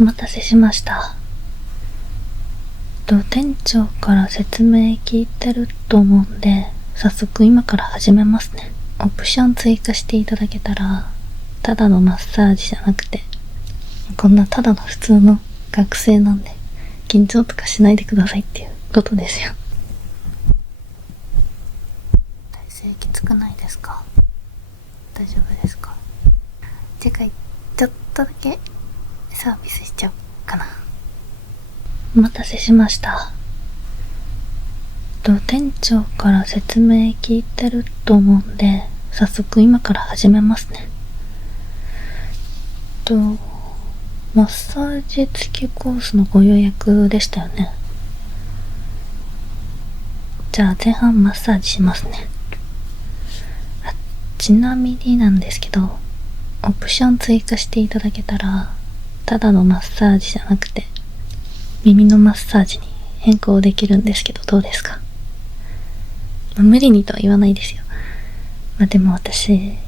お待たせしました。店長から説明聞いてると思うんで、早速今から始めますね。オプション追加していただけたら、ただのマッサージじゃなくて、こんなただの普通の学生なんで、緊張とかしないでくださいっていうことですよ。体勢きつくないですか？大丈夫ですか？次回ちょっとだけサービスしちゃおうかな。お待たせしました。店長から説明聞いてると思うんで、早速今から始めますね。マッサージ付きコースのご予約でしたよね。じゃあ前半マッサージしますね。ちなみになんですけど、オプション追加していただけたら、ただのマッサージじゃなくて、耳のマッサージに変更できるんですけど、どうですか？無理にとは言わないですよ。でも私、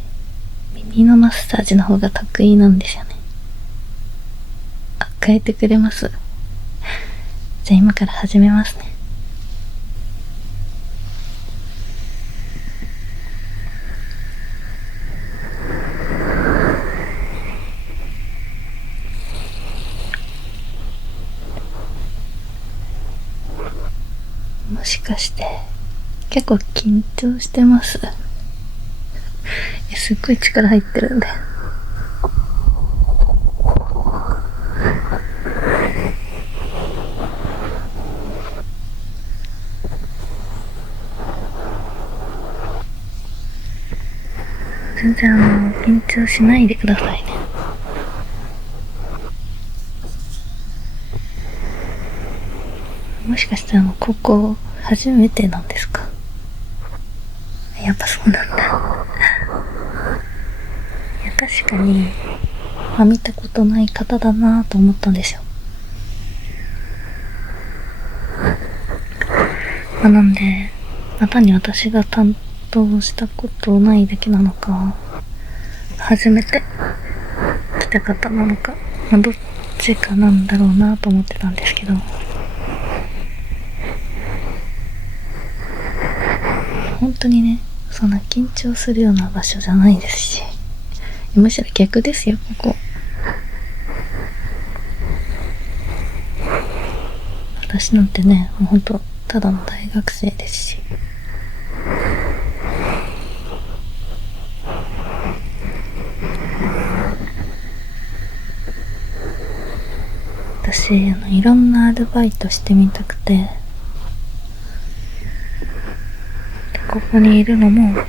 耳のマッサージの方が得意なんですよね。変えてくれます？じゃあ今から始めますね。もしかして結構緊張してます？すっごい力入ってるんで。全然緊張しないでくださいね。もしかしてここ初めてなんですか？やっぱそうなんだ。いや確かに、見たことない方だなと思ったんですよ。なんで、単に私が担当したことないだけなのか、初めて来た方なのか、どっちかなんだろうなと思ってたんですけど、本当にね、そんな緊張するような場所じゃないですし、むしろ逆ですよ、ここ。私なんてね、もうほんとただの大学生ですし。私いろんなアルバイトしてみたくて、でここにいるのも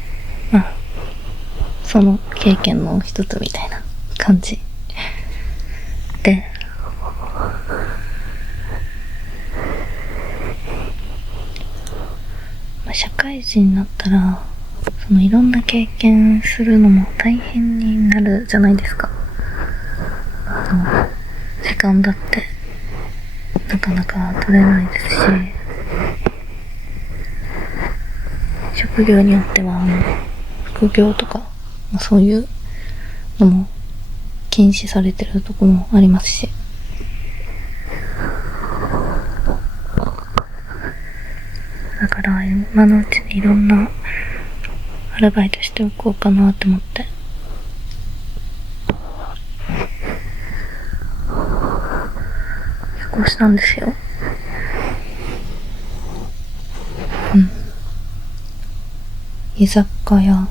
その経験の一つみたいな感じで、社会人になったらいろんな経験するのも大変になるじゃないですか。時間だってなかなか取れないですし、職業によっては副業とか、そういうのも禁止されてるとこもありますし、だから今のうちにいろんなアルバイトしておこうかなって思って結婚したんですよ。居酒屋、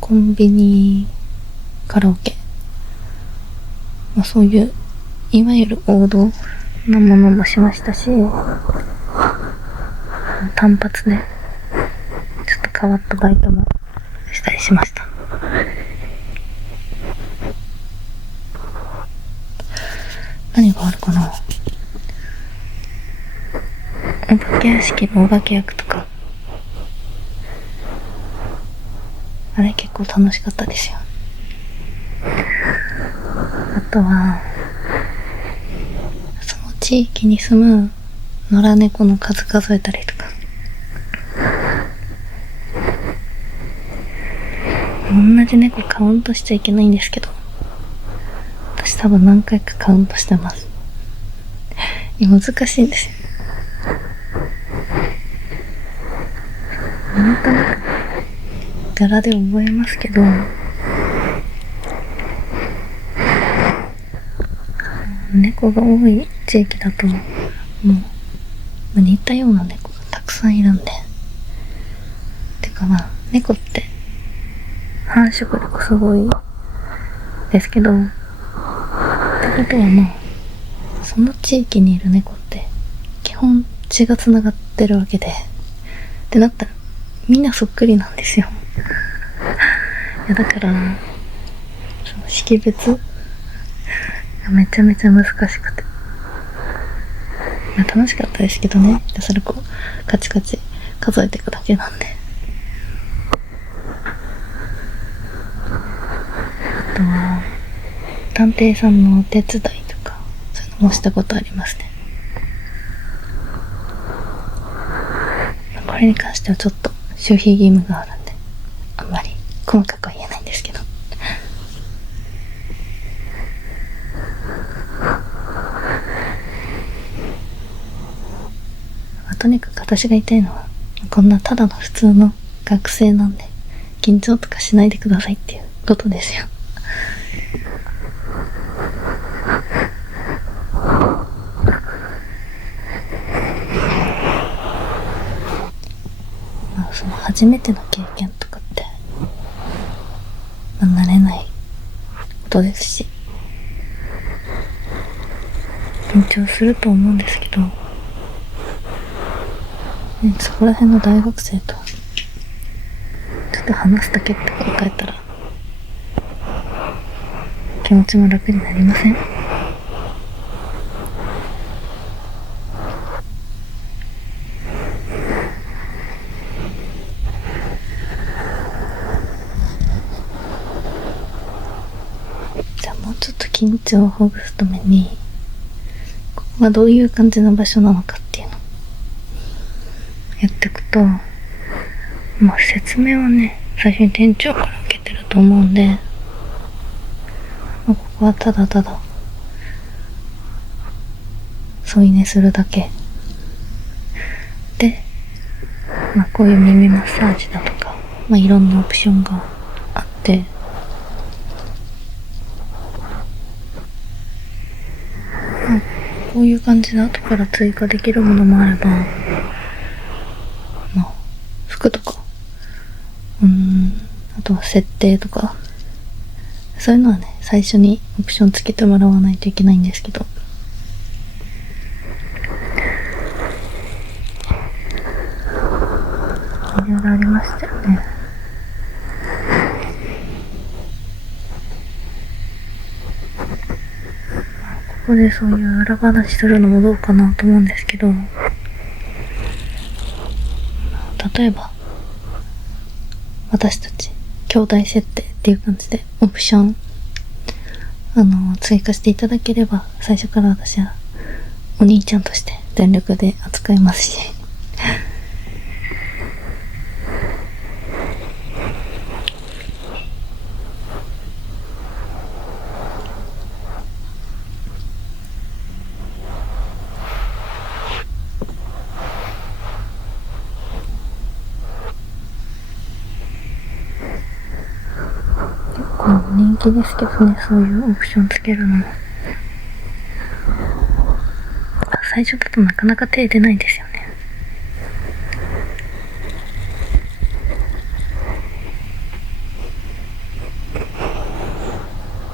コンビニ、カラオケ、そういういわゆる王道なものもしましたし、単発でちょっと変わったバイトもしたりしました。何があるかな？お化け屋敷のお化け役とか、あれ結構楽しかったですよ。あとはその地域に住む野良猫の数数えたりとか、同じ猫カウントしちゃいけないんですけど、私多分何回かカウントしてます。難しいんですよ。なんとなく柄で覚えますけど、猫が多い地域だともう似たような猫がたくさんいるんで。てか猫って繁殖力すごいですけど、ってことはその地域にいる猫って基本血が繋がってるわけで、ってなったらみんなそっくりなんですよ。いやだからその識別がめちゃめちゃ難しくて、楽しかったですけどね。それカチカチ数えていくだけなんで。あとは探偵さんのお手伝いとかそういうのもしたことありますね。これに関してはちょっと守秘義務があるんであんまり細かくは言えないんですけど、とにかく私が言いたいのは、こんなただの普通の学生なんで緊張とかしないでくださいっていうことですよ。その初めての経験とかって慣れないことですし緊張すると思うんですけど、そこら辺の大学生とちょっと話すだけって答えたら気持ちも楽になりません？じゃあもうちょっと緊張をほぐすために、ここがどういう感じの場所なのかっていうのをやっていくと、説明はね最初に店長から受けてると思うんで、ここはただただ添い寝するだけで、こういう耳マッサージだとか、いろんなオプションがあって、こういう感じで後から追加できるものもあれば、服とかあとは設定とか、そういうのはね最初にオプションつけてもらわないといけないんですけど、いろいろありましたよね。ここでそういう裏話するのもどうかなと思うんですけど、例えば私たち兄弟設定っていう感じでオプション追加していただければ、最初から私はお兄ちゃんとして全力で扱いますし人気ですけどね、そういうオプションつけるのも。最初だとなかなか手出ないんですよね。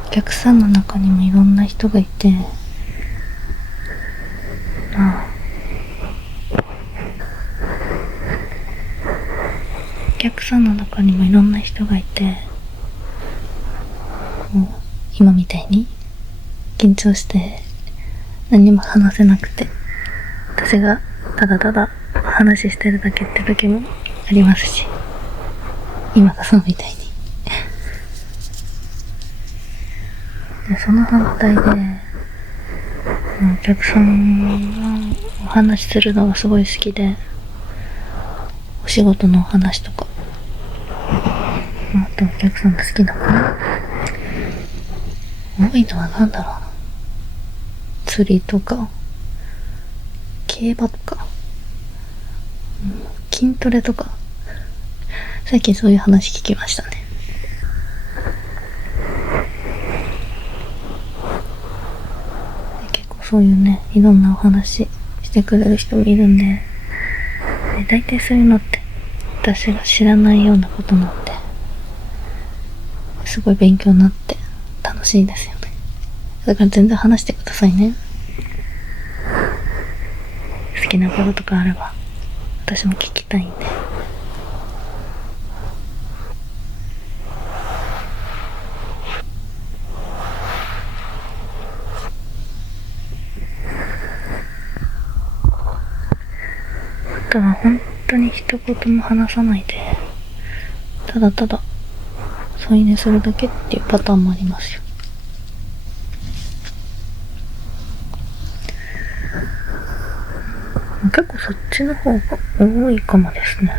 お客さんの中にもいろんな人がいて、お客さんの中にもいろんな人がいて、今みたいに緊張して何も話せなくて、私がただただ話してるだけって時もありますし、今がそうみたいにで、その反対でお客さんがお話しするのがすごい好きで、お仕事のお話とか、あとお客さんが好きなもの多いのはなんだろうな、釣りとか競馬とか、筋トレとか、最近そういう話聞きましたね。結構そういうね、いろんなお話してくれる人もいるんで、大体そういうのって私が知らないようなことなんで、すごい勉強になって楽しいですよね。だから全然話してくださいね。好きなこととかあれば私も聞きたいんで。あとは本当に一言も話さないで、ただただ添い寝するだけっていうパターンもありますよ。結構そっちの方が多いかもですね。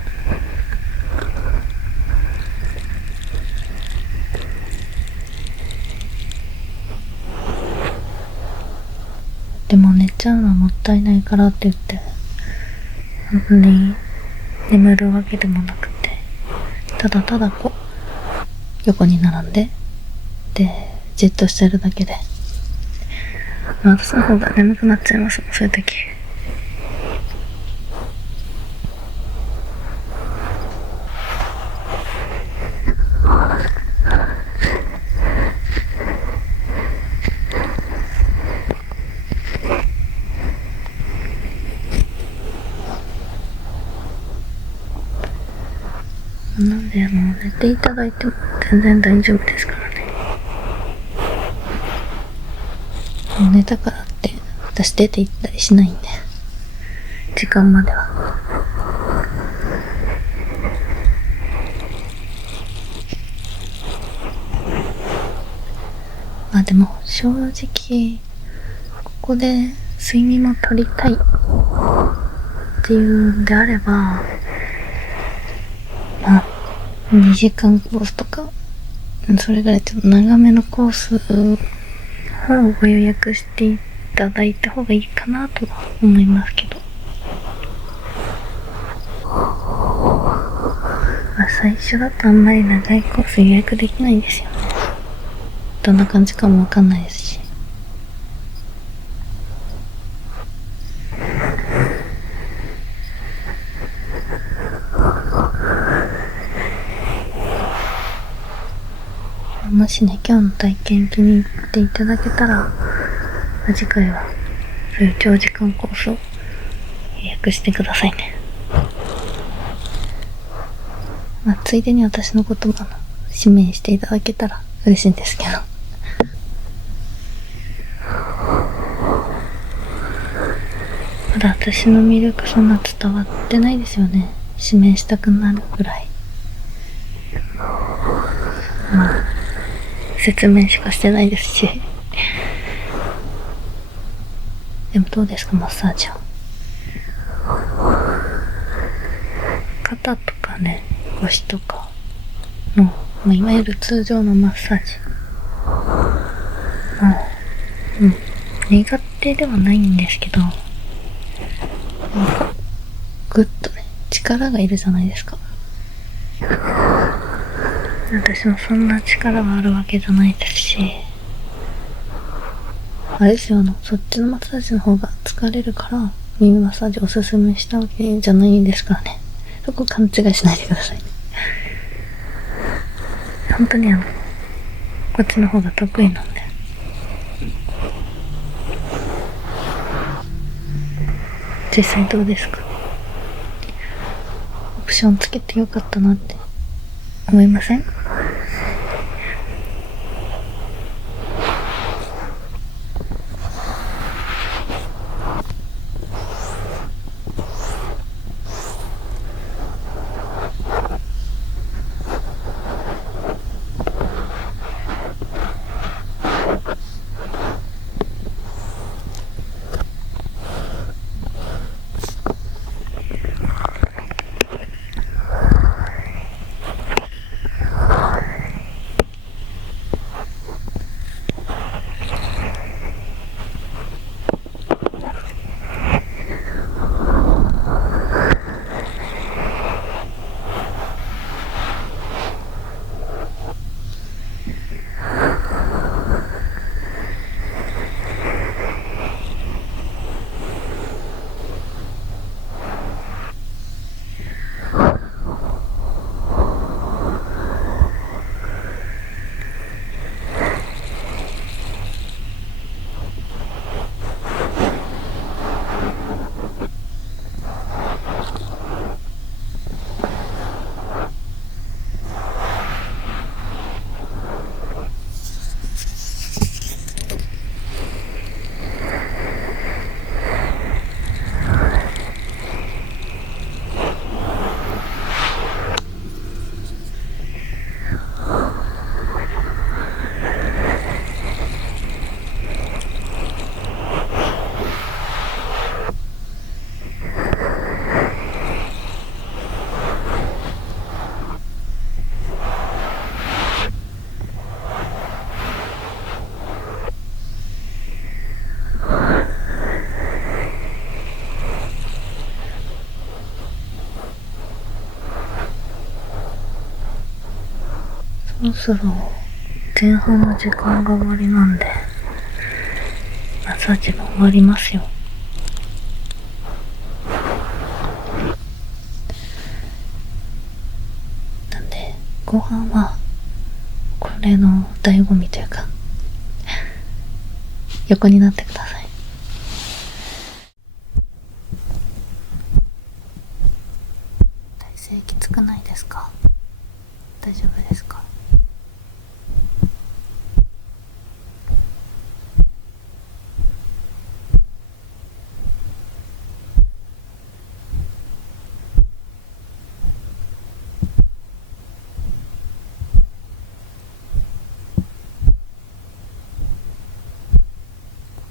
でも寝ちゃうのはもったいないからって言って本当に眠るわけでもなくて、ただただこう横に並んでじっとしてるだけで、私の方が眠くなっちゃいますもん、そういう時。なんで寝ていただいても全然大丈夫ですからね。寝たからって私出て行ったりしないんで、時間までは。まあでも正直ここで睡眠も取りたいっていうんであれば、まあ2時間コースとかそれぐらいちょっと長めのコースをご予約していただいた方がいいかなとは思いますけど、最初だとあんまり長いコース予約できないんですよね。どんな感じかもわかんないですし。もしね、今日の体験気に入っていただけたら、次回はそういう長時間コースを予約してくださいね。まあ、ついでに私のことも指名していただけたら嬉しいんですけど。まだ私の魅力そんな伝わってないですよね。指名したくなるぐらい。まあ、説明しかしてないですし。でもどうですか、マッサージは。肩とかね、腰とかの、いわゆる通常のマッサージ。苦手ではないんですけど、ぐっとね、力がいるじゃないですか。私もそんな力があるわけじゃないですし、あれですよ、そっちのマッサージの方が疲れるから耳マッサージおすすめしたわけじゃないんですからね。そこ勘違いしないでくださいね。本当にこっちの方が得意なんで。実際どうですか？オプションつけてよかったなって思いません？ろそろ前半の時間が終わりなんで、マッサージが終わりますよ。なんで後半はこれの醍醐味というか、横になってください。体勢きつくないですか？大丈夫ですか？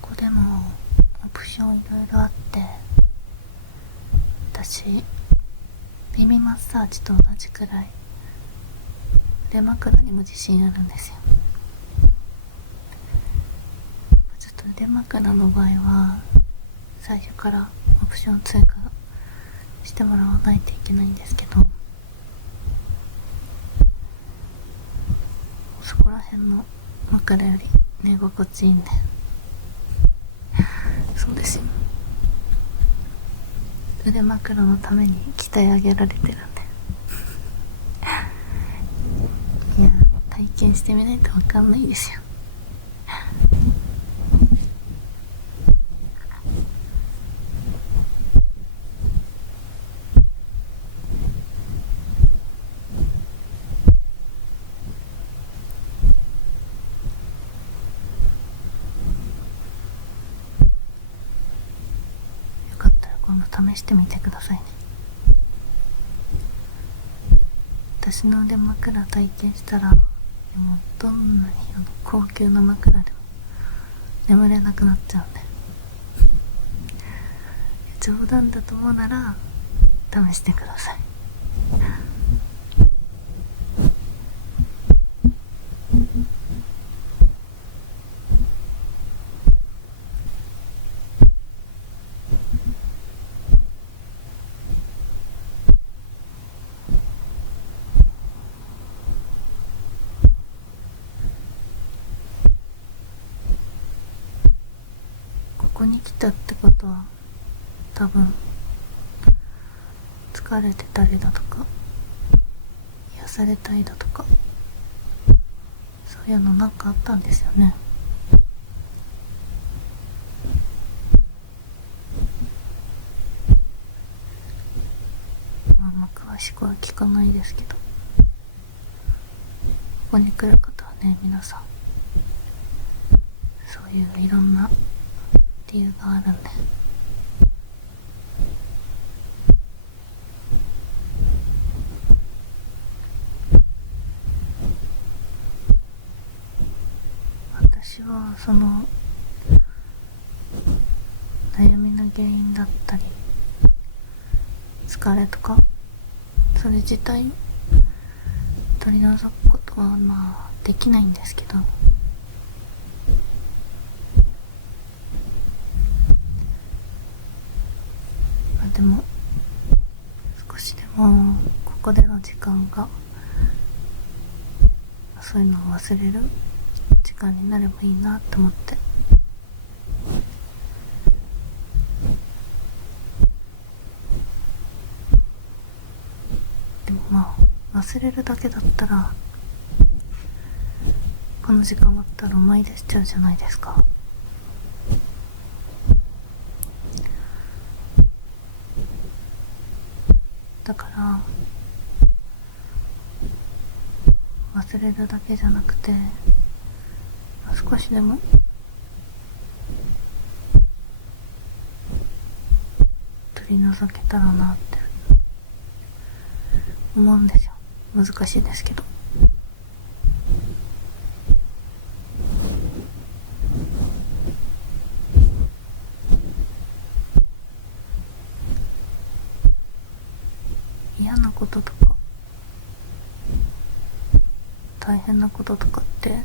ここでもオプションいろいろあって、私耳マッサージと同じくらい腕枕にも自信あるんですよ。ちょっと腕枕の場合は最初からオプション追加してもらわないといけないんですけど、そこら辺の枕より寝心地いいんで。そうですよ、腕枕のために鍛え上げられてるんでいや、体験してみないと分かんないですよ。よかったら今度試してみてくださいね。私の腕枕体験したら、もうどんなに高級な枕でも眠れなくなっちゃうんで、冗談だと思うなら試してください。ここに来たってことは多分疲れてたりだとか癒されたいだとか、そういうのなんかあったんですよね。まあまあ詳しくは聞かないですけど、ここに来る方はね、皆さんそういういろんな理由があるんで。私はその悩みの原因だったり疲れとか、それ自体を取り除くことはまあできないんですけど、でも少しでもここでの時間がそういうのを忘れる時間になればいいなって思って。でもまあ忘れるだけだったら、この時間終わったら思い出しちゃうじゃないですか。だから忘れるだけじゃなくて、少しでも取り除けたらなって思うんですよ。難しいですけど。嫌なこととか大変なこととかって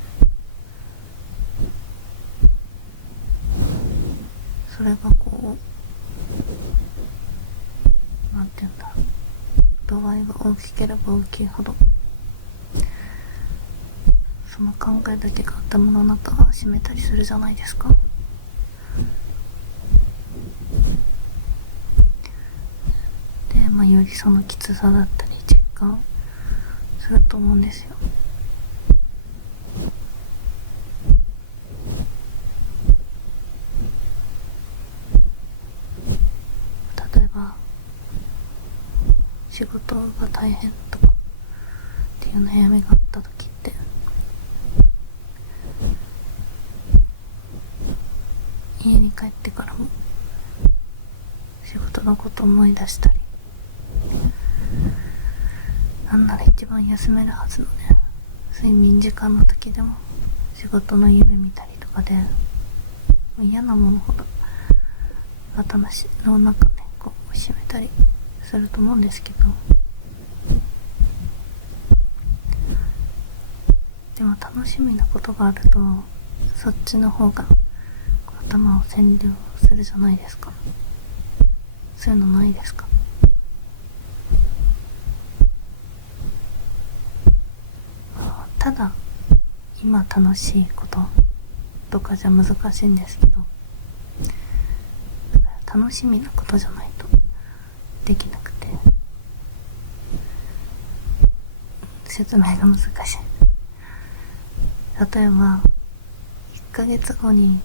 それがこう、なんて言うんだろう、度合いが大きければ大きいほどその考えだけが頭の中を占めたりするじゃないですか。で、よりそのきつさだったり実感すると思うんですよ。例えば仕事が大変とかっていう悩みがあった時って、家に帰ってからも仕事のこと思い出したり、なんなら一番休めるはずのね、睡眠時間の時でも仕事の夢見たりとかで、嫌なものほど頭の中ね、こう締めたりすると思うんですけど、でも楽しみなことがあると、そっちの方が頭を占領するじゃないですか。そういうのないですか？ただ今楽しいこととかじゃ難しいんですけど、だから楽しみなことじゃないとできなくて、説明が難しい。例えば1ヶ月後に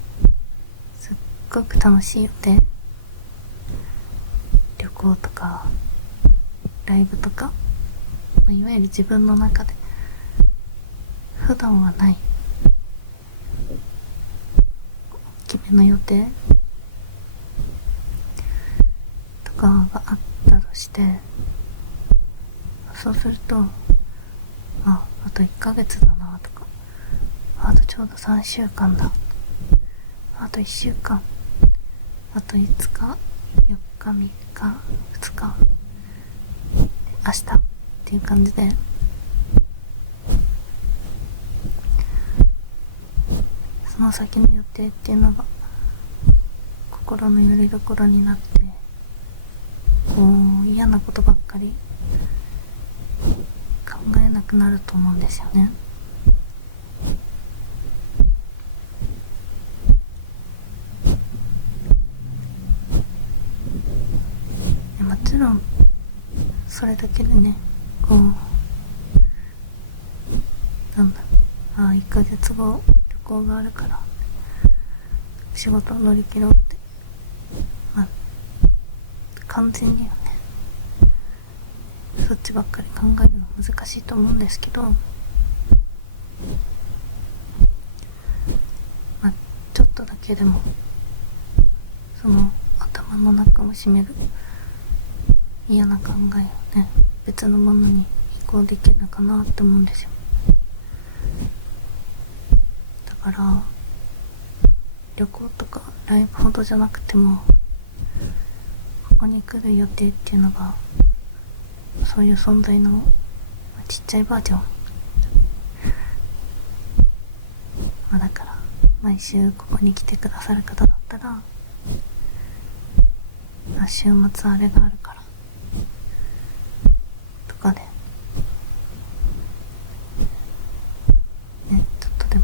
すっごく楽しい予定、旅行とかライブとか、いわゆる自分の中で普段はない大きめの予定とかがあったとして、そうすると、あと1ヶ月だなとか、あとちょうど3週間だ、あと1週間、あと5日、4日、3日、2日、明日っていう感じで、その先の予定っていうのが心の拠り所になって、こう嫌なことばっかり考えなくなると思うんですよね。もちろんそれだけでね、こうなんだろう、1ヶ月後旅行があるから仕事を乗り切ろうって、完全にはねそっちばっかり考えるの難しいと思うんですけど、ちょっとだけでもその頭の中を占める嫌な考えをね、別のものに移行できるのかなって思うんですよ。だから旅行とかライブほどじゃなくても、ここに来る予定っていうのがそういう存在のちっちゃいバージョン、だから毎週ここに来てくださる方だったら、週末あれがあるからとかでね、ちょっとで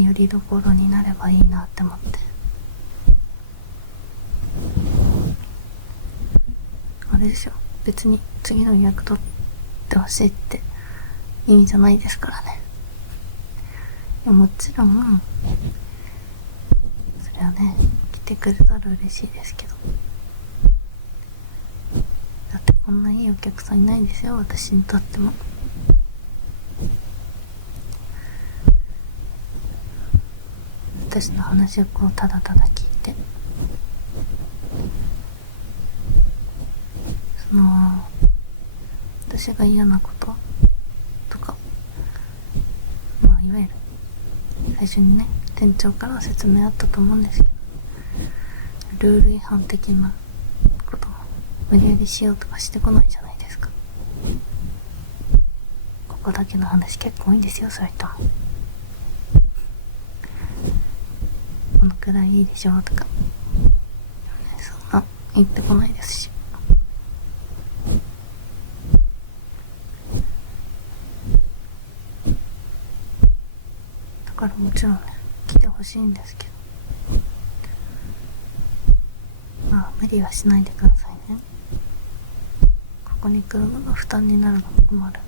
もよりどころになればいいなって思って。あれですよ、別に次の予約取ってほしいって意味じゃないですからね。もちろんそれはね、来てくれたら嬉しいですけど、だってこんないいお客さんいないですよ、私にとっても。私の話をこうただただ聞いて、私が嫌なこととか、いわゆる最初にね、店長から説明あったと思うんですけど、ルール違反的なことを無理やりしようとかしてこないじゃないですか。ここだけの話結構多いんですよ、そういう人も。このくらいいいでしょとか、そんな言ってこないですし。もちろんね来てほしいんですけど、まあ無理はしないでくださいね。ここに来るのが負担になるのも困るんで。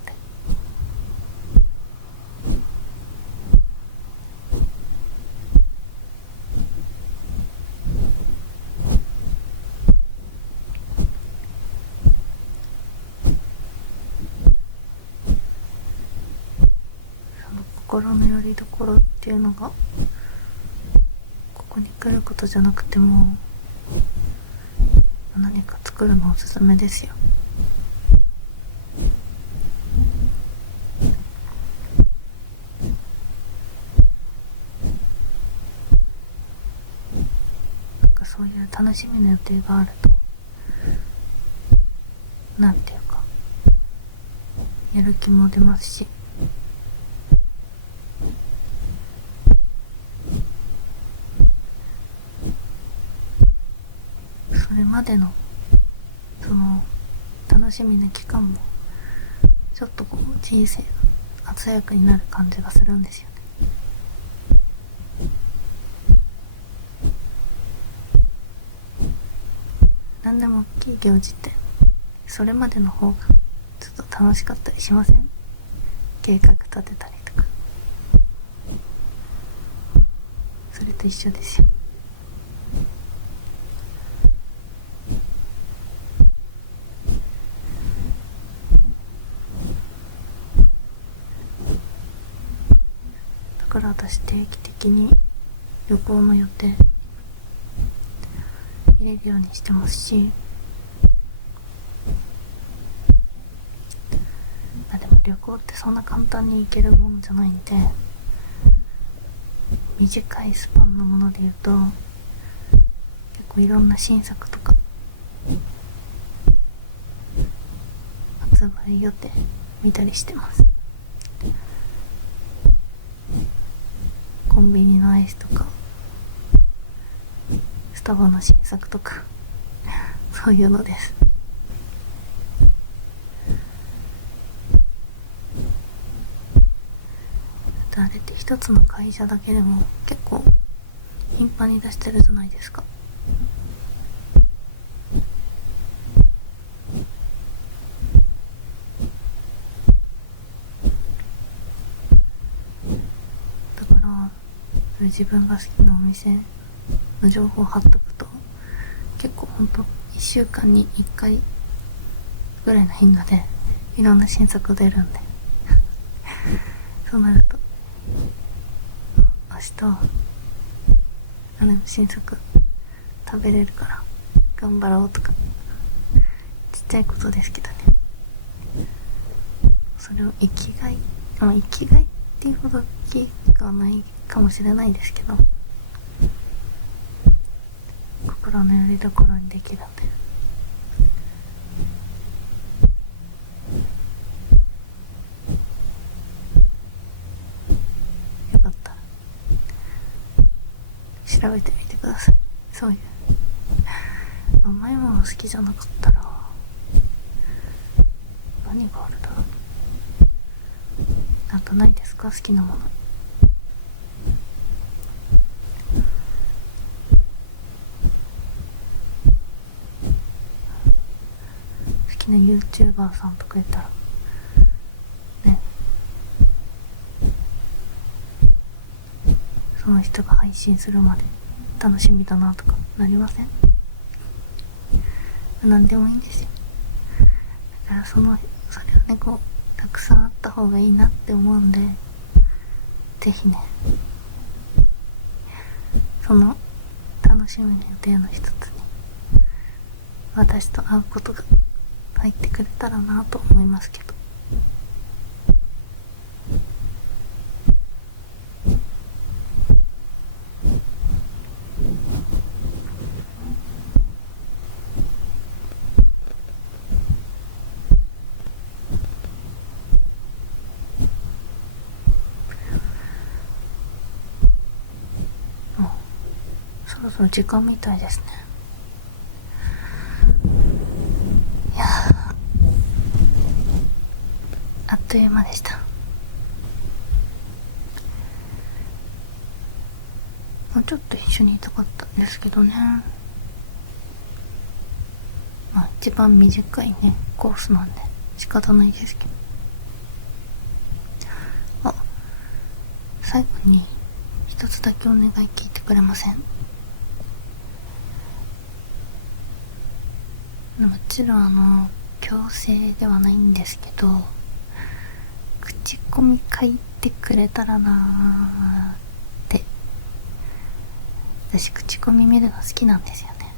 その心の拠り所っていうのがここに来ることじゃなくても何か作るのおすすめですよ。なんかそういう楽しみの予定があると、なんていうかやる気も出ますし、それまでのその楽しみな期間もちょっとこう人生が鮮やかになる感じがするんですよね。何でも大きい行事ってそれまでの方がちょっと楽しかったりしません？計画立てたりとか。それと一緒ですよ。だから私定期的に旅行の予定入れるようにしてますし、でも旅行ってそんな簡単に行けるものじゃないんで、短いスパンのもので言うと結構いろんな新作とか発売予定見たりしてます。コンビニのアイスとかスタバの新作とかそういうのです。あれって一つの会社だけでも結構頻繁に出してるじゃないですか。だから自分が好きなお店の情報を貼っとくと結構ほんと1週間に1回ぐらいの頻度でいろんな新作出るんでそうなると明日は新作食べれるから頑張ろうとか、ちっちゃいことですけどね、それを生きがい、生きがいっていうほど大きくはないかもしれないですけど、心の拠り所にできるんで、よかったら調べてみてください。そういう甘いもの好きじゃなかったら何があるだろう。なんかないですか、好きなもの。好きな YouTuber さんとかいたらね、その人が配信するまで楽しみだなとかなりません？何でもいいんですよ。だからそれはね、こうたくさんあった方がいいなって思うんで、ぜひね、その楽しみの予定の一つに私と会うことが入ってくれたらなと思いますけど。そろそろ時間みたいですね。いやあっという間でした。ちょっと一緒にいたかったんですけどね。まあ一番短いねコースなんで仕方ないですけど。あ、最後に一つだけお願い聞いてくれません？もちろん強制ではないんですけど、口コミ書いてくれたらなーって。私口コミ見るの好きなんですよね。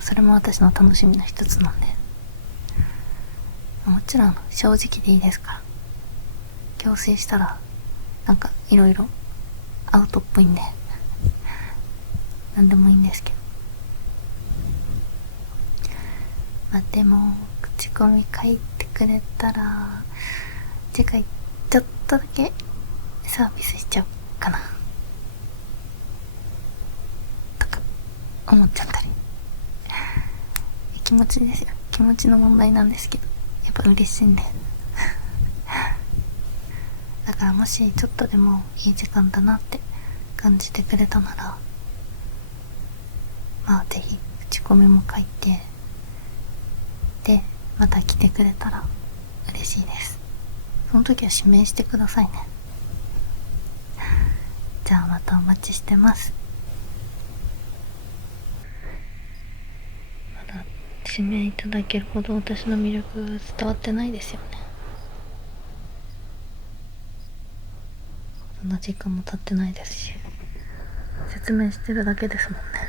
それも私の楽しみの一つなんで。もちろん正直でいいですから。強制したらなんかいろいろアウトっぽいんでなんでもいいんですけど。まあでも口コミ書いてくれたら次回ちょっとだけサービスしちゃおうかなとか思っちゃったり。気持ちですよ。気持ちの問題なんですけど、やっぱ嬉しいんでだからもしちょっとでもいい時間だなって感じてくれたなら、まあぜひ口コミも書いて、でまた来てくれたら嬉しいです。その時は指名してくださいね。じゃあまたお待ちしてます。まだ指名いただけるほど私の魅力伝わってないですよね。そんな時間も経ってないですし、説明してるだけですもんね。